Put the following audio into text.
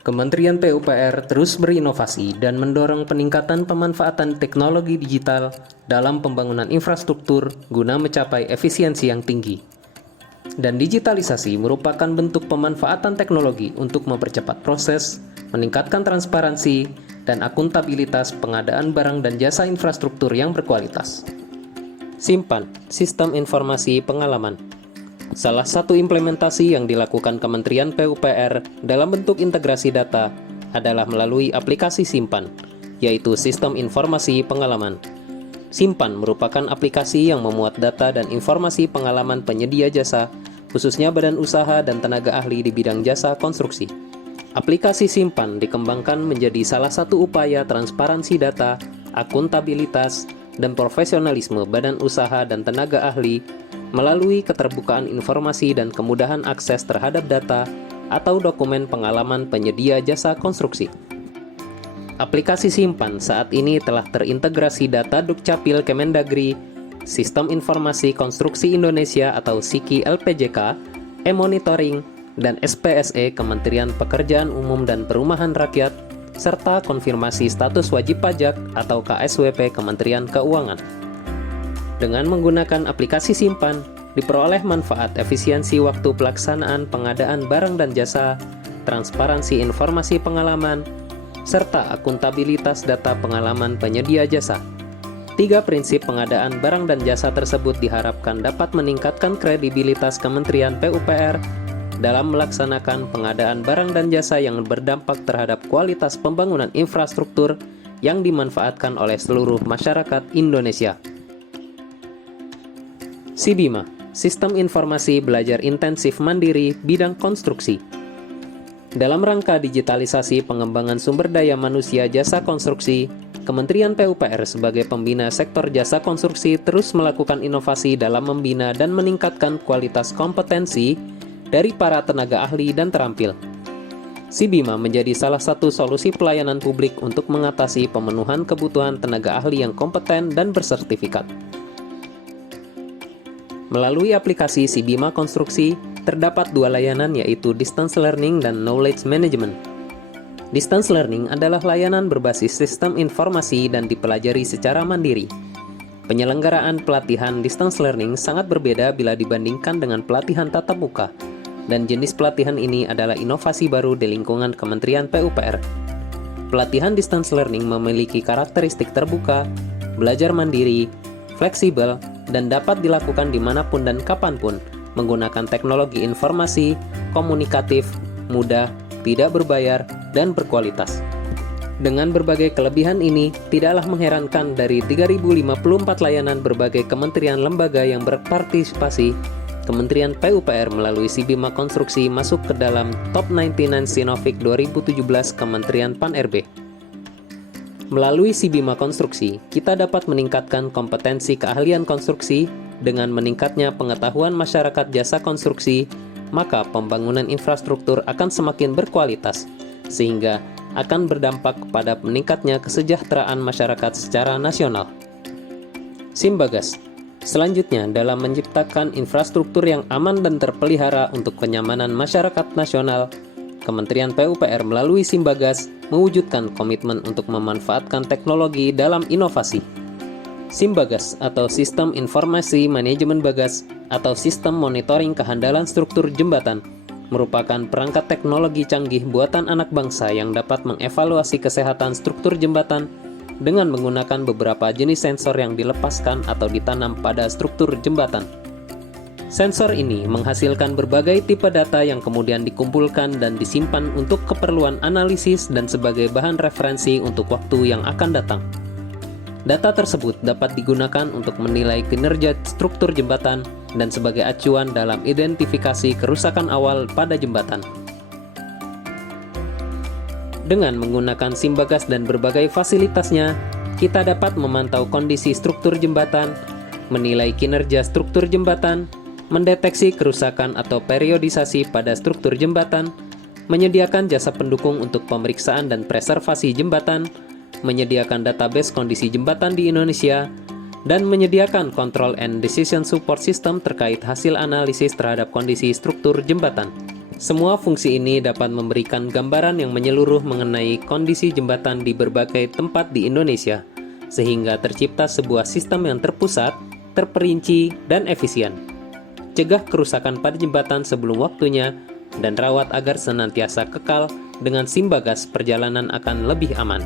Kementerian PUPR terus berinovasi dan mendorong peningkatan pemanfaatan teknologi digital dalam pembangunan infrastruktur guna mencapai efisiensi yang tinggi. Dan digitalisasi merupakan bentuk pemanfaatan teknologi untuk mempercepat proses, meningkatkan transparansi, dan akuntabilitas pengadaan barang dan jasa infrastruktur yang berkualitas. Simpan, Sistem Informasi Pengalaman. Salah satu implementasi yang dilakukan Kementerian PUPR dalam bentuk integrasi data adalah melalui aplikasi Simpan, yaitu Sistem Informasi Pengalaman. Simpan merupakan aplikasi yang memuat data dan informasi pengalaman penyedia jasa, khususnya badan usaha dan tenaga ahli di bidang jasa konstruksi. Aplikasi Simpan dikembangkan menjadi salah satu upaya transparansi data, akuntabilitas, dan profesionalisme badan usaha dan tenaga ahli melalui keterbukaan informasi dan kemudahan akses terhadap data atau dokumen pengalaman penyedia jasa konstruksi. Aplikasi Simpan saat ini telah terintegrasi data Dukcapil Kemendagri, Sistem Informasi Konstruksi Indonesia atau SIKI LPJK, e-monitoring, dan SPSE Kementerian Pekerjaan Umum dan Perumahan Rakyat, serta konfirmasi status wajib pajak atau KSWP Kementerian Keuangan. Dengan menggunakan aplikasi Simpan, diperoleh manfaat efisiensi waktu pelaksanaan pengadaan barang dan jasa, transparansi informasi pengalaman, serta akuntabilitas data pengalaman penyedia jasa. 3 prinsip pengadaan barang dan jasa tersebut diharapkan dapat meningkatkan kredibilitas Kementerian PUPR dalam melaksanakan pengadaan barang dan jasa yang berdampak terhadap kualitas pembangunan infrastruktur yang dimanfaatkan oleh seluruh masyarakat Indonesia. SIBIMA, Sistem Informasi Belajar Intensif Mandiri Bidang Konstruksi. Dalam rangka digitalisasi pengembangan sumber daya manusia jasa konstruksi, Kementerian PUPR sebagai pembina sektor jasa konstruksi terus melakukan inovasi dalam membina dan meningkatkan kualitas kompetensi dari para tenaga ahli dan terampil. SIBIMA menjadi salah satu solusi pelayanan publik untuk mengatasi pemenuhan kebutuhan tenaga ahli yang kompeten dan bersertifikat. Melalui aplikasi SIBIMA Konstruksi, terdapat 2 layanan yaitu Distance Learning dan Knowledge Management. Distance Learning adalah layanan berbasis sistem informasi dan dipelajari secara mandiri. Penyelenggaraan pelatihan Distance Learning sangat berbeda bila dibandingkan dengan pelatihan tatap muka, dan jenis pelatihan ini adalah inovasi baru di lingkungan Kementerian PUPR. Pelatihan Distance Learning memiliki karakteristik terbuka, belajar mandiri, fleksibel, dan dapat dilakukan dimanapun dan kapanpun, menggunakan teknologi informasi, komunikatif, mudah, tidak berbayar, dan berkualitas. Dengan berbagai kelebihan ini, tidaklah mengherankan dari 3.054 layanan berbagai kementerian lembaga yang berpartisipasi, Kementerian PUPR melalui SIBIMA Konstruksi masuk ke dalam Top 99 Sinovic 2017 Kementerian Pan-RB. Melalui SIBIMA Konstruksi, kita dapat meningkatkan kompetensi keahlian konstruksi dengan meningkatnya pengetahuan masyarakat jasa konstruksi, maka pembangunan infrastruktur akan semakin berkualitas, sehingga akan berdampak pada meningkatnya kesejahteraan masyarakat secara nasional. Simbagas. Selanjutnya, dalam menciptakan infrastruktur yang aman dan terpelihara untuk kenyamanan masyarakat nasional, Kementerian PUPR melalui Simbagas mewujudkan komitmen untuk memanfaatkan teknologi dalam inovasi. Simbagas atau Sistem Informasi Manajemen Bagas atau Sistem Monitoring Kehandalan Struktur Jembatan merupakan perangkat teknologi canggih buatan anak bangsa yang dapat mengevaluasi kesehatan struktur jembatan dengan menggunakan beberapa jenis sensor yang dilepaskan atau ditanam pada struktur jembatan. Sensor ini menghasilkan berbagai tipe data yang kemudian dikumpulkan dan disimpan untuk keperluan analisis dan sebagai bahan referensi untuk waktu yang akan datang. Data tersebut dapat digunakan untuk menilai kinerja struktur jembatan dan sebagai acuan dalam identifikasi kerusakan awal pada jembatan. Dengan menggunakan Simbagas dan berbagai fasilitasnya, kita dapat memantau kondisi struktur jembatan, menilai kinerja struktur jembatan, mendeteksi kerusakan atau periodisasi pada struktur jembatan, menyediakan jasa pendukung untuk pemeriksaan dan preservasi jembatan, menyediakan database kondisi jembatan di Indonesia, dan menyediakan control and decision support system terkait hasil analisis terhadap kondisi struktur jembatan. Semua fungsi ini dapat memberikan gambaran yang menyeluruh mengenai kondisi jembatan di berbagai tempat di Indonesia, sehingga tercipta sebuah sistem yang terpusat, terperinci, dan efisien. Cegah kerusakan pada jembatan sebelum waktunya, dan rawat agar senantiasa kekal. Dengan SIM Bagas, perjalanan akan lebih aman.